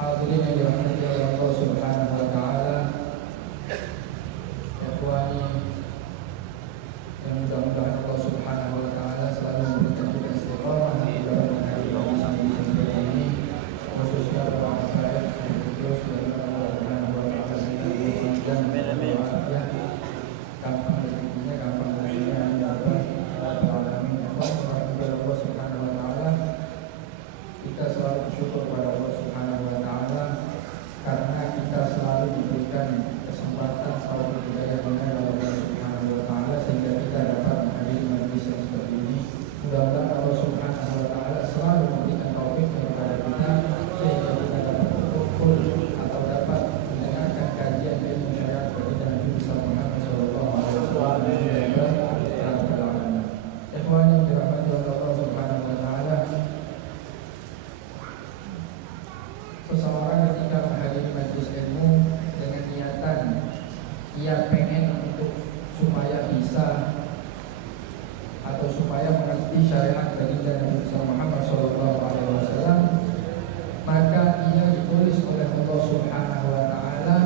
Hadirin yang dirahmati oleh Allah Subhanahu wa taala. Ikhwani yang mudah-mudahan Allah Subhanahu wa taala selalu memberikan kita istiqamah di dalam menghadapi ujian seperti ini, khususnya doa saya terus dari Allah Subhanahu wa taala dan ya gampang rezekinya, gampang rezekinya yang dapat alamin Allah Subhanahu wa taala. Kita selalu bersyukur kepada Allah Subhanahu wa taala karena kita selalu diberikan kesempatan atau hidayah oleh Allah Subhanahu wa taala sehingga kita dapat menghadiri majelis yang seperti ini. Mudah-mudahan Allah Subhanahu wa taala selalu memberikan taufik kepada kita sehingga kita dapat berkumpul atau dapat mendengarkan kajian ilmu syariat dari Nabi Muhammad sallallahu alaihi wasallam. Ikhwan yang dirahmati oleh Allah Subhanahu wa taala, seseorang ketika menghadiri majelis ilmu dengan niatan ia pengen untuk supaya bisa atau supaya mengerti syariat dari Nabi Muhammad SAW, maka ia ditulis oleh Allah Subhanahu wa taala,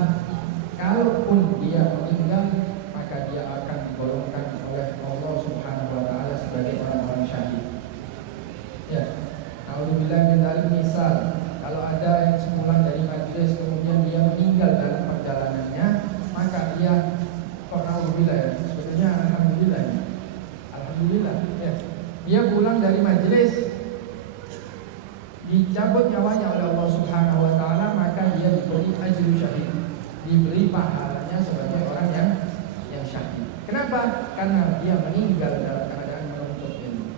kalaupun dia meninggal maka dia akan digolongkan oleh Allah Subhanahu wa taala sebagai orang-orang syahid. Ya, alhamdulillah min dzalik misal, kalau ada yang semula dari majelis kemudian dia meninggal dalam perjalanannya, maka dia alhamdulillah ya, sebetulnya alhamdulillah ya. Alhamdulillah ya. Dia pulang dari majelis dicabut nyawanya oleh Allah Subhanahu wa taala, maka dia diberi ajrul syahid, diberi pahalanya sebagai orang yang syahid. Kenapa? Karena dia meninggal dalam keadaan menuntut ilmu.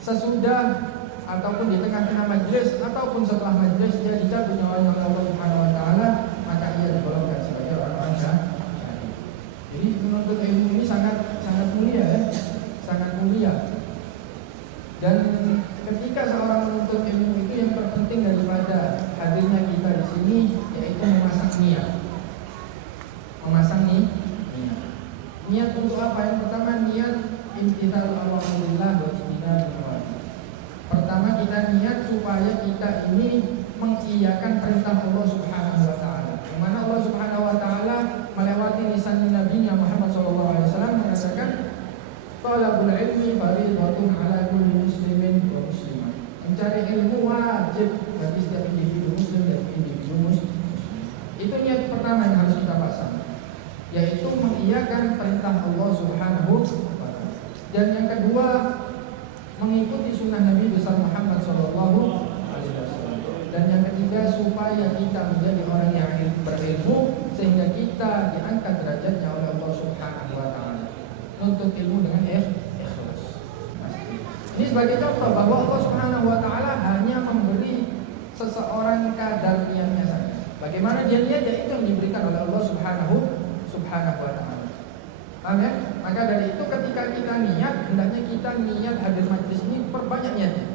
Sesudah ataupun di tengah-tengah majelis ataupun setelah majelis dia dicabut nyawanya oleh Allah Subhanahu wa taala, maka ia digolongkan sebagai orang-orang syahid. Jadi menuntut ilmu ini sangat mulia ya, sangat mulia. Dan ketika seorang menuntut ilmu itu yang terpenting daripada hadirnya kita di sini yaitu memasang niat. Memasang niat. Niat untuk apa? Yang pertama niat imtithal awamirillah wa ijtinabun nawafil. Pertama kita niat supaya kita ini mengiyakan perintah Allah Subhanahu wa taala. Di mana Allah Subhanahu wa taala melewati lisan Nabi Muhammad SAW mengatakan talabul ilmi fardhatun ala kulli muslimin wa muslimah. Mencari ilmu wajib bagi setiap individu muslim dan individu muslim. Itu niat pertama yang harus kita pasang, yaitu mengiyakan perintah Allah Subhanahu wa taala. Dan yang kedua, mengikuti sunnah Nabi besar Muhammad sallallahu alaihi wasallam. Dan yang ketiga, supaya kita menjadi orang yang berilmu sehingga kita diangkat derajatnya oleh Allah Subhanahu wa taala. Nuntut ilmu dengan ikhlas. Ini sebagai contoh bahwa Allah Subhanahu wa taala hanya memberi seseorang kadar niatnya saja. Bagaimana dia niat, ya itu yang diberikan oleh Allah Subhanahu wa taala. Paham ya? Maka dari itu ketika kita niat, hendaknya kita niat hadir majlis ini perbanyak niatnya.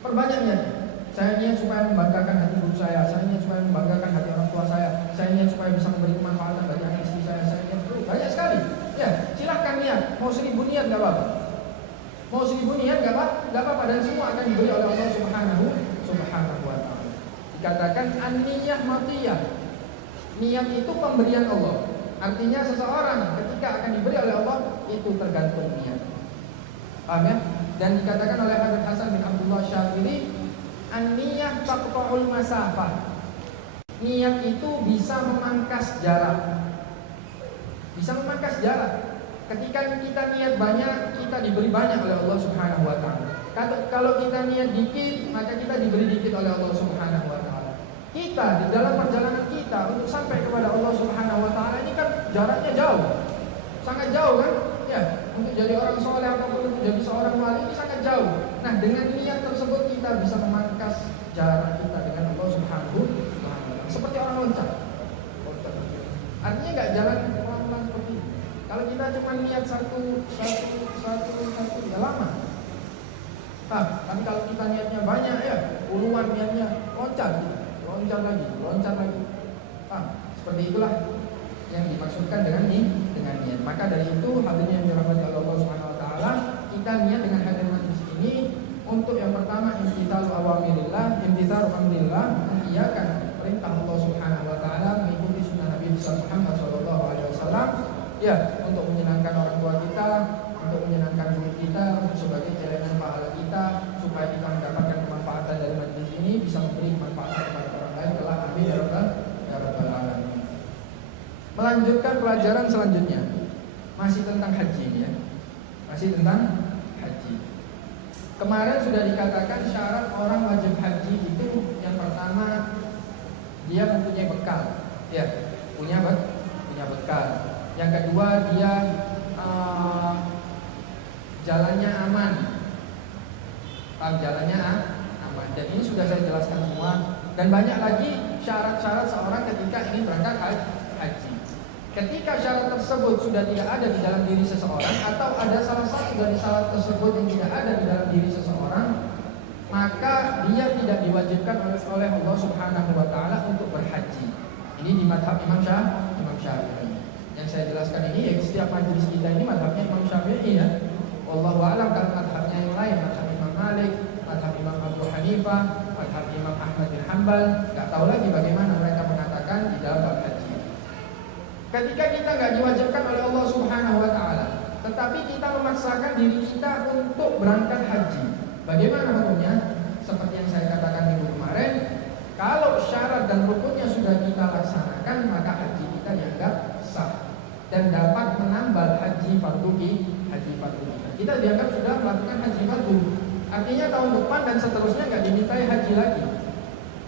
Perbanyak niatnya. Saya niat supaya membanggakan hati guru saya niat supaya membanggakan hati orang tua saya niat supaya bisa memberi kemanfaatan bagi anak istri saya niat banyak sekali. Ya, silahkan niat. Mau 1000 niat gak apa-apa. Mau 1000 niat gak apa-apa, dan semua akan diberi oleh Allah Subhanahu wa taala. Dikatakan an-niyah matiyah. Niat itu pemberian Allah. Artinya seseorang ketika akan diberi oleh Allah itu tergantung niat. Paham ya? Dan dikatakan oleh Habib Hasan bin Abdullah Syafiri, an-niyah taqta'ul masafah. Niat itu bisa memangkas jarak. Bisa memangkas jarak. Ketika kita niat banyak, kita diberi banyak oleh Allah Subhanahu wa taala. Kalau kita niat dikit, maka kita diberi dikit oleh Allah Subhanahu wa taala. Kita di dalam perjalanan kita untuk sampai kepada Allah Subhanahu wa taala ini kan jaraknya jauh. Sangat jauh kan? Ya, untuk jadi orang soleh ataupun untuk jadi seorang wali ini sangat jauh. Nah, dengan niat tersebut kita bisa memangkas jarak kita dengan Allah Subhanahu wa taala. Seperti orang loncat. Artinya enggak jalan pelan-pelan seperti ini. Kalau kita cuma niat satu ya lama. Tapi kalau kita niatnya banyak ya, puluhan niatnya, loncat lagi. Seperti itulah yang dimaksudkan dengan niat. Maka dari itu hadirnya yang dirahmati Allah Subhanahu wa taala, kita niat dengan hadir majlis ini untuk yang pertama imtithalu awamirillah, imtithalu amrillah, mengerjakan perintah Allah Subhanahu wa taala, mengikuti sunnah Nabi Muhammad sallallahu alaihi wasallam, ya, untuk menyenangkan orang tua kita, untuk menyenangkan diri kita, sebagai jalinan pahala kita, supaya kita mendapatkan kemanfaatan dari majlis ini, bisa memberi manfaat kepada orang lain. Kelak, amin ya rabbal alamin. Melanjutkan pelajaran selanjutnya, masih tentang haji ya. Masih tentang haji. Kemarin sudah dikatakan syarat orang wajib haji itu yang pertama dia mempunyai bekal, ya, punya bekal. Yang kedua dia jalannya aman, jalannya aman. Dan ini sudah saya jelaskan semua. Dan banyak lagi syarat-syarat seorang ketika ingin berangkat haji. Ketika syarat tersebut sudah tidak ada di dalam diri seseorang, atau ada salah satu dari syarat tersebut yang tidak ada di dalam diri seseorang, maka dia tidak diwajibkan oleh Allah Subhanahu wa taala untuk berhaji. Ini di madhab Imam Syafi'i. Yang saya jelaskan ini, setiap majelis kita ini madhabnya Imam Syafi'i ya. Wallahu a'lam. Kalau madhabnya yang lain, madhab Imam Malik, madhab Imam Abu Hanifah, madhab Imam Ahmad bin Hanbal, nggak tahu lagi bagaimana mereka mengatakan di dalam bab haji. Ketika kita nggak diwajibkan oleh Allah Subhanahu wa taala, tetapi kita memaksakan diri kita untuk berangkat haji, bagaimana hukumnya? Seperti yang saya katakan minggu kemarin, kalau syarat dan rukunnya sudah kita laksanakan, maka haji kita dianggap sah dan dapat menambal haji fardu kita. Kita dianggap sudah melakukan haji fardu. Artinya tahun depan dan seterusnya nggak dimintai haji lagi.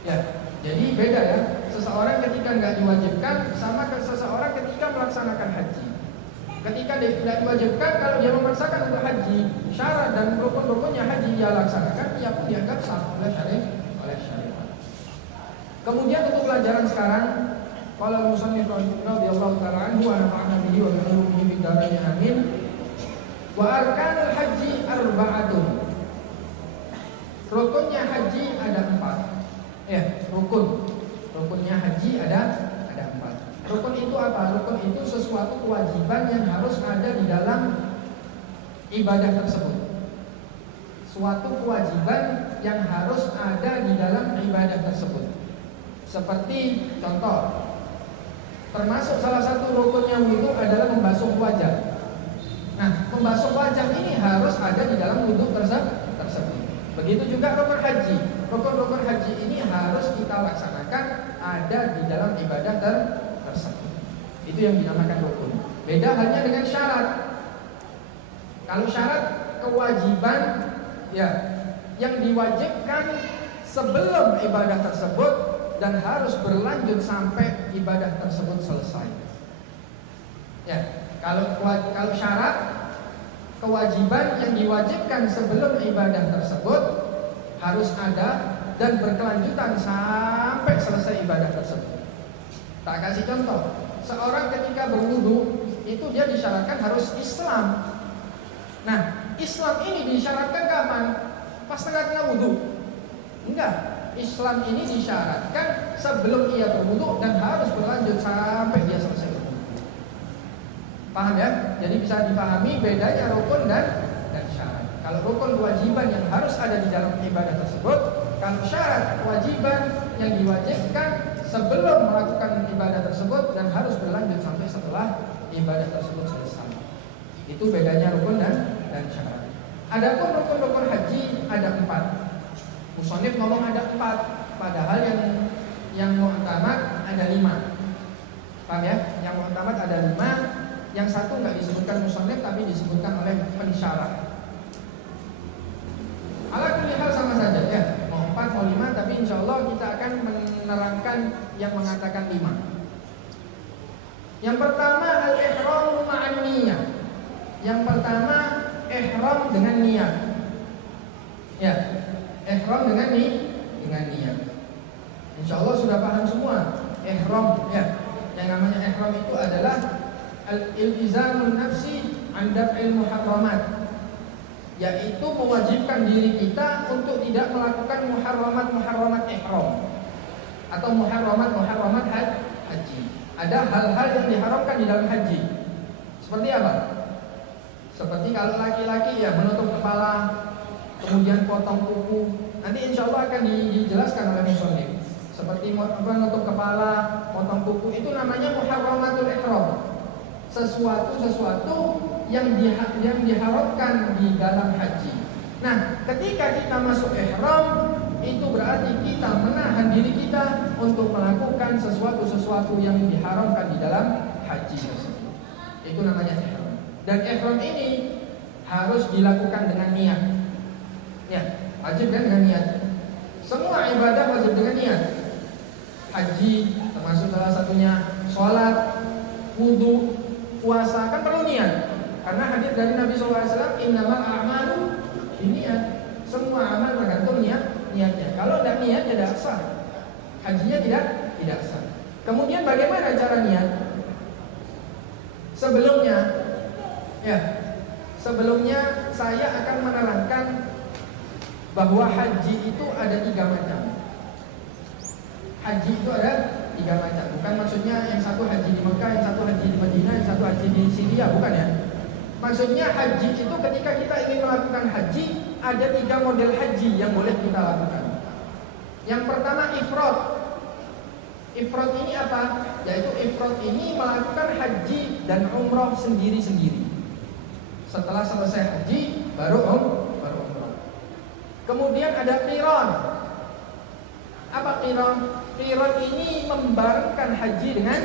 Ya, jadi beda ya. Seseorang ketika nggak diwajibkan sama seseorang ketika melaksanakan haji. Ketika dia tidak diwajibkan, kalau dia memaksakan untuk haji, syarat dan rukun-rukunnya haji dia laksanakan, ia pun dianggap sah oleh syariat. Kemudian untuk pelajaran sekarang, qala al-musannif radhiyallahu ta'ala anhu wa nafa'ana bihi wa bi ulumihi fid dharain amin. Wa arkanul haji arba'atun. Rukunnya haji ada 4. Ya, rukunnya haji ada 4. Rukun itu apa? Rukun itu sesuatu kewajiban yang harus ada di dalam ibadah tersebut. Suatu kewajiban yang harus ada di dalam ibadah tersebut. Seperti contoh, termasuk salah satu rukunnya wudu adalah membasuh wajah. Nah, membasuh wajah ini harus ada di dalam wudu tersebut. Begitu juga rukun haji. Rukun-rukun haji ini harus kita laksanakan ada di dalam ibadah tersebut. Itu yang dinamakan rukun. Beda halnya dengan syarat. Kalau syarat kewajiban ya yang diwajibkan sebelum ibadah tersebut dan harus berlanjut sampai ibadah tersebut selesai. Ya, kalau syarat kewajiban yang diwajibkan sebelum ibadah tersebut harus ada dan berkelanjutan sampai selesai ibadah tersebut. Tak kasih contoh, seorang ketika berwudu itu dia disyaratkan harus Islam. Nah, Islam ini disyaratkan kapan? Pas tengah-tengah wudu? Enggak. Islam ini disyaratkan sebelum ia berwudu dan harus berlanjut sampai dia selesai berwudu. Paham ya? Jadi bisa dipahami bedanya rukun dan syarat. Kalau rukun kewajiban yang harus ada di dalam ibadah tersebut, kalau syarat kewajiban yang diwajibkan sebelum melakukan ibadah tersebut dan harus berlanjut sampai setelah ibadah tersebut selesai. Itu bedanya rukun dan syarat. Adapun rukun-rukun haji ada 4. Musannif ngomong ada 4, padahal yang mu'tamad ada 5. Paham ya? Yang mu'tamad ada 5. Yang satu nggak disebutkan musannif tapi disebutkan oleh pensyarah. Ala kulli hal sama saja ya, mau 4 mau 5, tapi insya Allah kita akan menerangkan yang mengatakan 5. Yang pertama al-ihram ma'an niyah. Yang pertama ihram dengan niat. Ya, ihram dengan niat. Insya Allah sudah paham semua. Ihram ya, yang namanya ihram itu adalah al-iltizamun nafsi an daf'il muharramat, yaitu mewajibkan diri kita untuk tidak melakukan muharramat ihram atau muharramat haji. Ada hal-hal yang diharamkan di dalam haji. Seperti apa? Seperti kalau laki-laki ya menutup kepala, kemudian potong kuku. Nanti insya Allah akan dijelaskan oleh musannif. Seperti seperti menutup kepala, potong kuku, itu namanya muharramatul ihram. Sesuatu yang diharamkan di dalam haji. Nah, ketika kita masuk ihram, itu berarti kita menahan diri kita untuk melakukan sesuatu yang diharamkan di dalam haji tersebut. Itu namanya ihram. Dan ihram ini harus dilakukan dengan niat. Ya, wajib kan dengan niat. Semua ibadah wajib dengan niat. Haji termasuk salah satunya, sholat, wudu, puasa kan perlu niat. Karena hadis dari Nabi SAW, innamal a'malu binniyat. Semua amal tergantung niatnya. Kalau tidak niat tidak sah. Hajinya tidak sah. Kemudian bagaimana cara niat? Sebelumnya saya akan menerangkan bahwa haji itu ada 3 macam. Haji itu ada 3 macam. Bukan maksudnya yang satu haji di Mekah, yang satu haji di Madinah, yang satu haji di Syria, bukan ya. Maksudnya haji itu ketika kita ingin melakukan haji, ada 3 model haji yang boleh kita lakukan. Yang pertama ifrad. Ifrad ini apa? Yaitu ifrad ini melakukan haji dan umrah sendiri-sendiri. Setelah selesai haji baru umrah. Kemudian ada qiran. Apa qiran? Qiran ini membarengkan haji dengan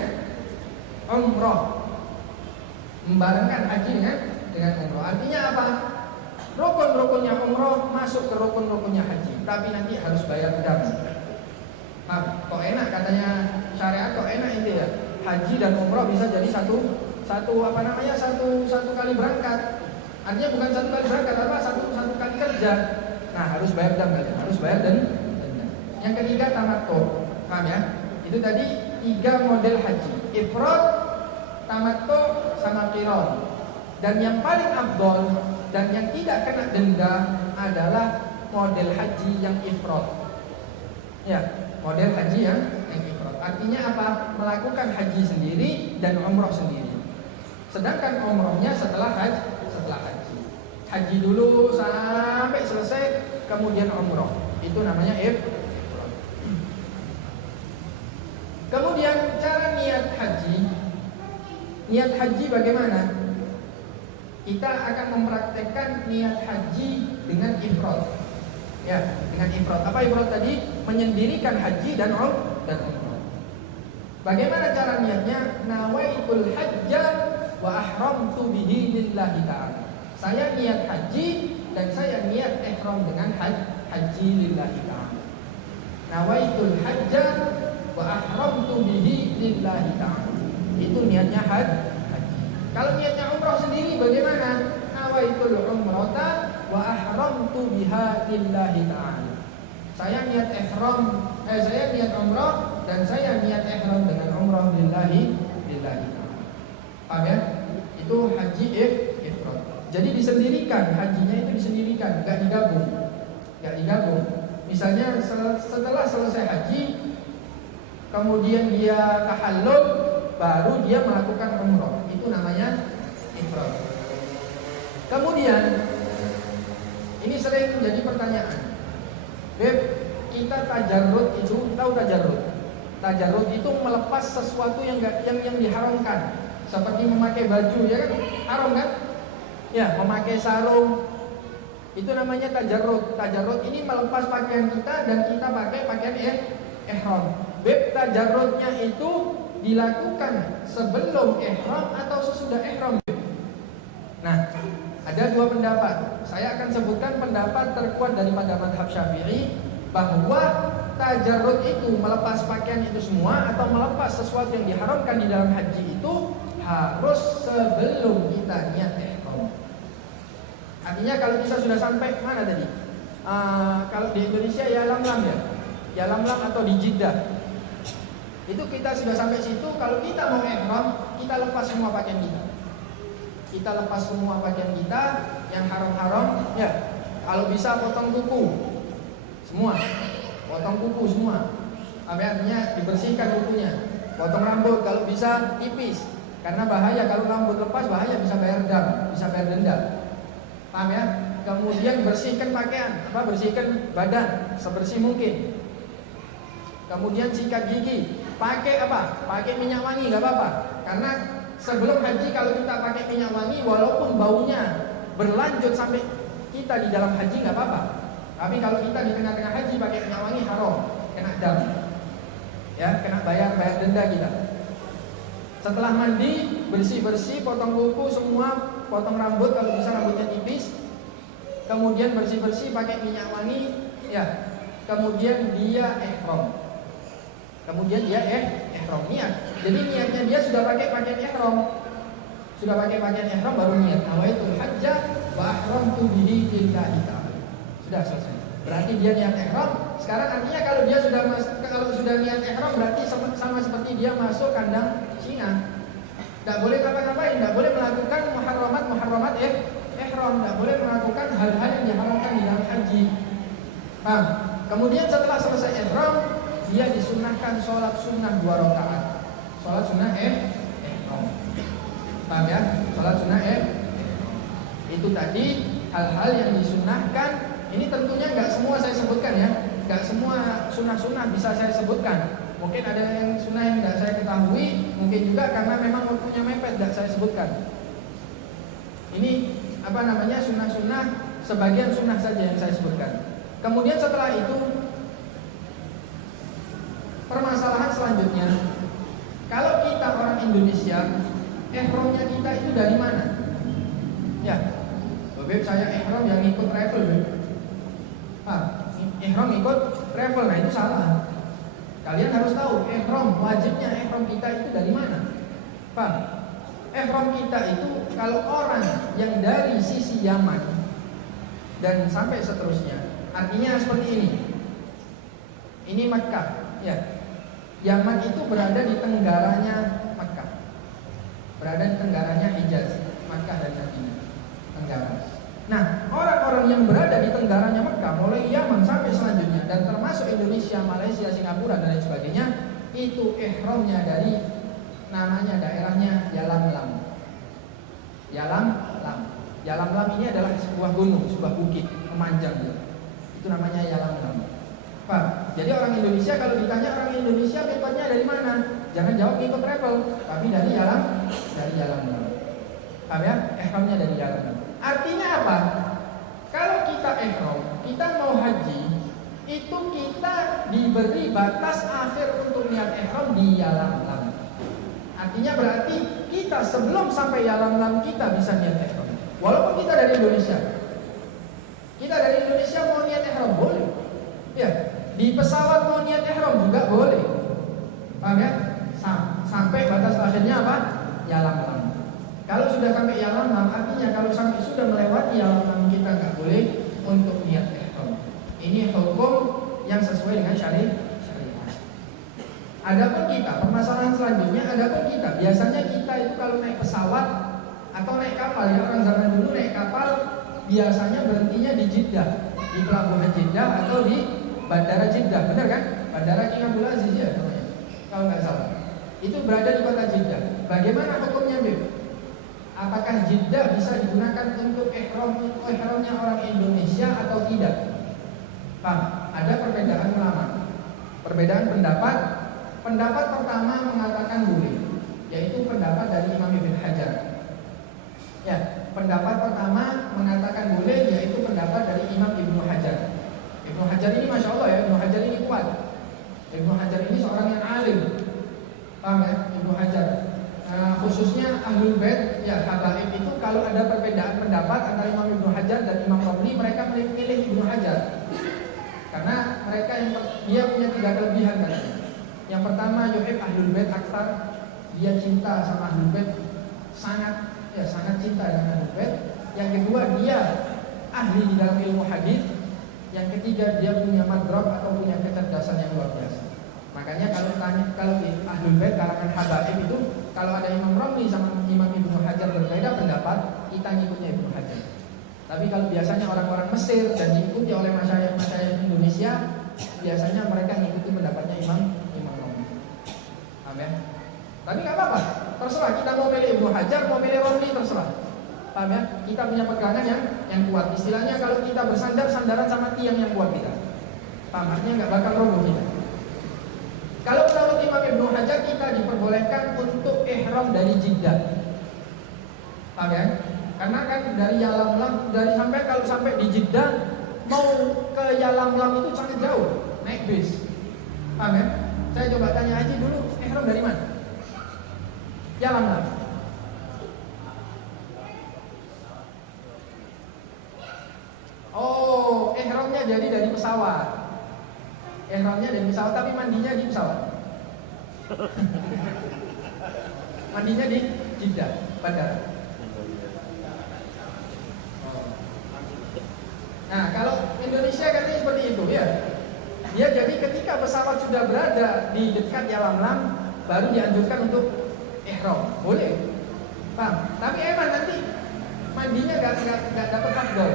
umrah. Membarengkan haji dengan umrah. Artinya apa? Rukun-rukunnya umrah masuk ke rukun-rukunnya haji, tapi nanti harus bayar dam. Kok enak katanya syariat, kok enak itu ya. Haji dan umrah bisa jadi satu kali berangkat. Artinya bukan satu kali berangkat, satu kali kerja. Nah, harus bayar dam, harus bayar denda. Yang ketiga tamattu. Paham ya? Itu tadi 3 model haji. Ifrad, tamattu, sama qiran. Dan yang paling afdol dan yang tidak kena denda adalah model haji yang ifrad. Ya, model haji yang ifrad. Artinya apa? Melakukan haji sendiri dan umrah sendiri. Sedangkan umrahnya setelah haji. Haji dulu sampai selesai, kemudian umrah. Itu namanya ifrad. Kemudian cara niat haji. Niat haji bagaimana? Kita akan mempraktekkan niat haji dengan ifrad. Ya, dengan ifrad. Apa ifrad tadi? Menyendirikan haji dan umrah. Bagaimana cara niatnya? Nawaitul hajja wa ahramtu bihi lillahi ta'ala. Saya niat haji dan saya niat ihram dengan haji lillahi ta'ala. Nawaitul hajja wa ahramtu bihi lillahi ta'ala. Itu niatnya haji. Kalau niatnya umrah sendiri bagaimana? Nawaitul umrata wa ahramtu biha lillahi ta'ala. Saya niat umrah dan saya niat ihram dengan umrah lillahi ta'ala. Paham ya? Itu haji ifrad. Jadi disendirikan, hajinya itu disendirikan, enggak digabung. Misalnya setelah selesai haji, kemudian dia tahallul, baru dia melakukan umrah. Itu namanya ifrad. Kemudian ini sering menjadi pertanyaan. Beb, kita tajarrud itu, tahu tajarrud? Tajarrud itu melepas sesuatu yang diharamkan. Seperti memakai baju, ya kan? Haram kan? Ya, memakai sarung. Itu namanya tajarrud. Tajarrud ini melepas pakaian kita dan kita pakai pakaian ihram. Beb, tajarrudnya itu dilakukan sebelum ihram atau sesudah ihram? Nah, ada 2 pendapat. Saya akan sebutkan pendapat terkuat daripada mazhab Syafi'i bahwa tajarrud itu melepas pakaian itu semua atau melepas sesuatu yang diharamkan di dalam haji itu harus sebelum kita niat ihram. Artinya kalau kita sudah sampai mana tadi? Kalau di Indonesia ya Lamlam atau di Jeddah. Itu kita sudah sampai situ, kalau kita mau ihram, kita lepas semua pakaian kita. Kita lepas semua pakaian kita yang haram-haram, ya. Kalau bisa potong kuku. Semua. Potong kuku semua. Artinya dibersihkan kukunya. Potong rambut kalau bisa tipis. Karena bahaya kalau rambut lepas, bahaya, bisa bayar dam, bisa bayar denda. Paham ya? Kemudian bersihkan pakaian, bersihkan badan sebersih mungkin. Kemudian sikat gigi, pakai apa? Pakai minyak wangi, nggak apa-apa. Karena sebelum haji kalau kita pakai minyak wangi, walaupun baunya berlanjut sampai kita di dalam haji nggak apa-apa. Tapi kalau kita di tengah-tengah haji pakai minyak wangi haram, kena dam, ya, kena bayar denda kita. Setelah mandi, bersih-bersih, potong kuku semua, potong rambut kalau bisa rambutnya tipis. Kemudian bersih-bersih pakai minyak wangi, ya. Kemudian dia ihram. Niat. Jadi niatnya dia sudah pakai pakaian ihram. Sudah pakai pakaian ihram baru niat. Nawaitul hajja wa ahramtu bihi lillahi ta'ala. Sudah selesai. Berarti dia niat ihram. Sekarang artinya kalau sudah niat ihram berarti sama seperti dia masuk kandang singa. Tidak boleh ngapa-ngapain, tidak boleh melakukan muharramat ihram, tidak boleh melakukan hal-hal yang diharamkan di dalam haji. Paham? Kemudian setelah selesai ihram, dia disunahkan sholat sunnah 2 rakaat. Sholat sunnah ihram. Paham ya? Sholat sunnah ihram. Itu tadi hal-hal yang disunahkan. Ini tentunya nggak semua saya sebutkan ya. Nggak semua sunnah-sunnah bisa saya sebutkan. Mungkin ada yang sunnah yang tidak saya ketahui, mungkin juga karena memang waktunya mepet tidak saya sebutkan. Ini sunnah-sunnah, sebagian sunnah saja yang saya sebutkan. Kemudian setelah itu, permasalahan selanjutnya, kalau kita orang Indonesia, ihramnya kita itu dari mana? Ya, Beb, saya ihram yang ikut travel, Beb. Ihram ikut travel, nah itu salah. Kalian harus tahu, wajibnya ihram kita itu dari mana? Pak, ihram kita itu kalau orang yang dari sisi Yaman dan sampai seterusnya, artinya seperti ini. Ini Makkah, ya. Yaman itu berada di tenggaranya Makkah, berada di tenggaranya Hijaz, Makkah dan Madinah, tenggara. Nah, orang-orang yang berada di tenggaranya Mekah, mulai Yaman sampai selanjutnya, dan termasuk Indonesia, Malaysia, Singapura dan lain sebagainya, itu ihramnya dari namanya daerahnya Yalamlam. Yalamlam ini adalah sebuah gunung, sebuah bukit memanjang. Itu namanya Yalamlam. Pak, jadi orang Indonesia kalau ditanya orang Indonesia mikotnya dari mana? Jangan jawab ikut travel, tapi dari Yalamlam. Paham ya? Ihramnya dari Yalamlam. Artinya apa? Kalau kita ihram, kita mau haji, itu kita diberi batas akhir untuk niat ihram di Yalamlam. Artinya berarti kita sebelum sampai Yalamlam kita bisa niat ihram. Walaupun kita dari Indonesia. Kita dari Indonesia mau niat ihram boleh. Ya, di pesawat mau niat ihram juga boleh. Paham ya? Sampai batas akhirnya apa? Yalamlam. Kalau sudah sampai Yalamlam, artinya kalau sampai sudah melewati Yalamlam kita nggak boleh untuk niat ihram. Ini hukum yang sesuai dengan syariat. Adapun kita, permasalahan selanjutnya, biasanya kita itu kalau naik pesawat atau naik kapal, ya orang zaman dulu naik kapal biasanya berhentinya di Jeddah, di pelabuhan Jeddah atau di Bandara Jeddah, benar kan? Bandara King Abdul Aziz ya namanya, kalau nggak salah. Itu berada di kota Jeddah. Bagaimana hukumnya, Beb? Apakah Jeddah bisa digunakan untuk ihramnya orang Indonesia atau tidak? Pak, ada perbedaan ulama, perbedaan pendapat. Pendapat pertama mengatakan boleh, yaitu pendapat dari Imam Ibn Hajar. Ya, pendapat pertama mengatakan boleh, yaitu pendapat dari Imam Ibnu Hajar. Ibnu Hajar ini masya Allah ya, Ibnu Hajar ini kuat. Ibnu Hajar ini seorang yang alim. Paham ya, Ibnu Hajar. Khususnya Ahlul Bait, ya habaib itu kalau ada perbedaan pendapat antara Imam Ibnu Hajar dan Imam Romli, mereka pilih Ibnu Hajar. Karena mereka dia punya 3 kelebihan kan. Yang pertama, yuhib Ahlul Bait aktsar, dia cinta sama Ahlul Bait, sangat cinta dengan Ahlul Bait. Yang kedua, dia ahli di dalam ilmu hadis. Yang ketiga, dia punya madrak atau punya kecerdasan yang luar biasa. Makanya kalau di Ahlul Bait kalangan habaib itu, kalau ada Imam Romli sama Imam Ibnu Hajar berbeda pendapat, kita ngikutnya Ibnu Hajar. Tapi kalau biasanya orang-orang Mesir dan diikuti oleh masyarakat Indonesia, biasanya mereka ngikuti pendapatnya Imam Romli. Amin. Tapi nggak apa-apa, terserah kita mau pilih Ibnu Hajar, mau pilih Romli, terserah. Paham ya? Kita punya pegangan yang kuat. Istilahnya kalau kita bersandar, sandaran sama tiang yang kuat kita. Paham? Artinya nggak bakal roboh kita. ihram dari Jeddah. Paham ya? Karena kan dari Yalamlam, dari sampai kalau sampai di Jeddah mau ke Yalamlam itu sangat jauh, naik bis. Paham ya? Saya coba tanya Haji dulu, ihram dari mana? Yalamlam. Oh, ihramnya jadi dari pesawat. Ihramnya dari pesawat, tapi mandinya di pesawat. Mandinya di Jeddah, bandara. Nah, kalau Indonesia katanya seperti itu ya. Ya, jadi ketika pesawat sudah berada di dekat Yalamlam, baru dianjurkan untuk ihram. Boleh. Paham? Tapi emang nanti mandinya gak dapat afdol.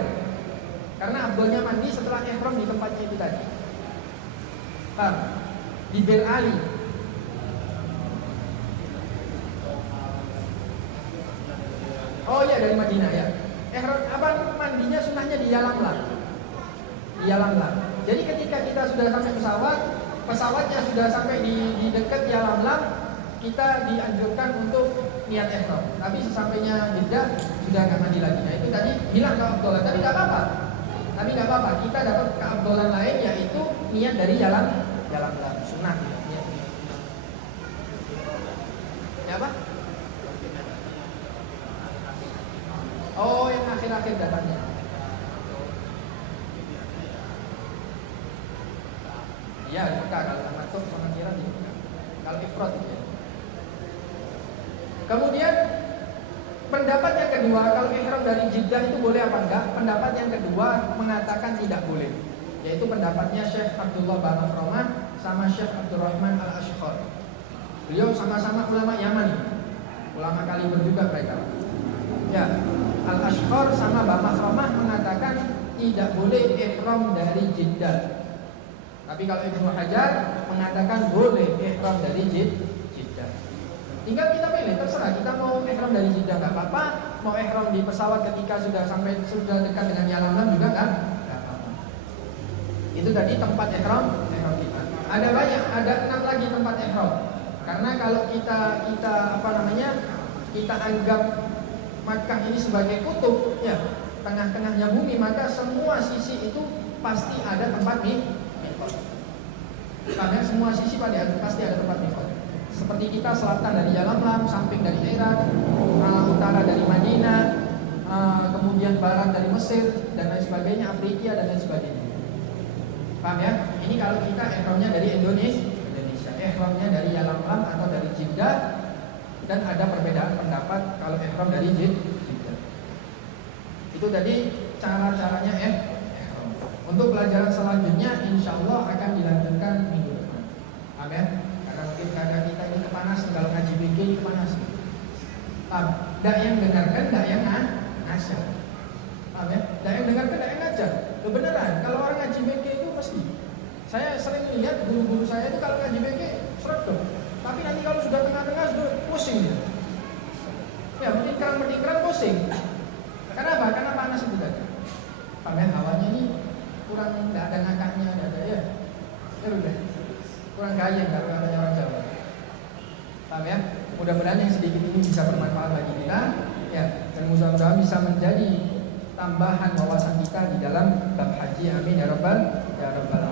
Karena afdolnya mandi setelah ihram di tempatnya itu tadi. Paham? Di Bir Ali. Oh iya, dari Madinah ya. Ihram apa mandinya sunahnya di Yalamlam. Di Yalamlam. Jadi ketika kita sudah sampai pesawatnya sudah sampai di dekat Yalamlam, kita dianjurkan untuk niat ihram. Tapi sesampainya Jeddah sudah nggak mandi lagi. Nah itu tadi hilang keabdolan. Tapi nggak apa-apa. Kita dapat keabdolan lain, yaitu niat dari Yalamlam. Sunah. Ya apa? Oh, yang akhir-akhir datangnya. Iya, Mekah. Kalau tamattu sama kira di Mekah. Kalau ifrad ya. Kemudian pendapat yang kedua, kalau ihram dari Jeddah itu boleh apa enggak? Pendapat yang kedua mengatakan tidak boleh. Yaitu pendapatnya Syekh Abdullah bin Makhramah sama Syekh Abdurrahman Al-Ashqar. Beliau sama-sama ulama Yamani. Ulama Kaliber juga mereka. Ya, Al-Ashqar sama Mbak Makhramah mengatakan tidak boleh ihram dari Jeddah. Tapi kalau Ibnu Hajar mengatakan boleh ihram dari Jeddah. Tinggal kita pilih, terserah kita mau ihram dari Jeddah nggak apa-apa, mau ihram di pesawat ketika sudah dekat dengan Yalamlam juga nggak apa-apa. Itu tadi tempat ihram kita. Ada banyak, ada 6 lagi tempat ihram. Karena kalau kita anggap Makkah ini sebagai kutub, ya, tengah-tengahnya bumi, maka semua sisi itu pasti ada tempat mikot. Karena semua sisi pasti ada tempat mikot. Seperti kita selatan dari Yalamlam, samping dari Irak, utara dari Madinah, kemudian barat dari Mesir dan lain sebagainya, Afrika dan lain sebagainya. Paham ya? Ini kalau kita ihramnya dari Indonesia, ihramnya dari Yalamlam atau dari Jeddah. Dan ada perbedaan pendapat kalau ihram dari Jeddah. Itu tadi cara-caranya ihram. Untuk pelajaran selanjutnya insya Allah akan dilanjutkan minggu depan. Amin. Karena mungkin keadaan kita ini kepanasan, kalau ngaji BG kepanasan. Paham? Tidak yang dengarkan, tidak yang ngajar. Paham ya? Tidak yang dengarkan, tidak yang ngajar. Kebenaran. Kalau orang ngaji BG itu pasti. Saya sering lihat guru-guru saya itu kalau ngaji BG seret dong. Tapi nanti kalau sudah tengah-tengah sudah pusing ya. Ya mendingkran pusing. Kenapa? Karena panas itu tadi. Paham hawanya ini kurang, tidak ada ngakaknya, tidak ada ya. Ya udah. Kurang gayeng kalau katanya orang Jawa. Paham ya? Mudah-mudahan yang sedikit ini bisa bermanfaat bagi kita. Ya, dan mudah-mudahan bisa menjadi tambahan wawasan kita di dalam bab haji. Amin ya rabbal alamin.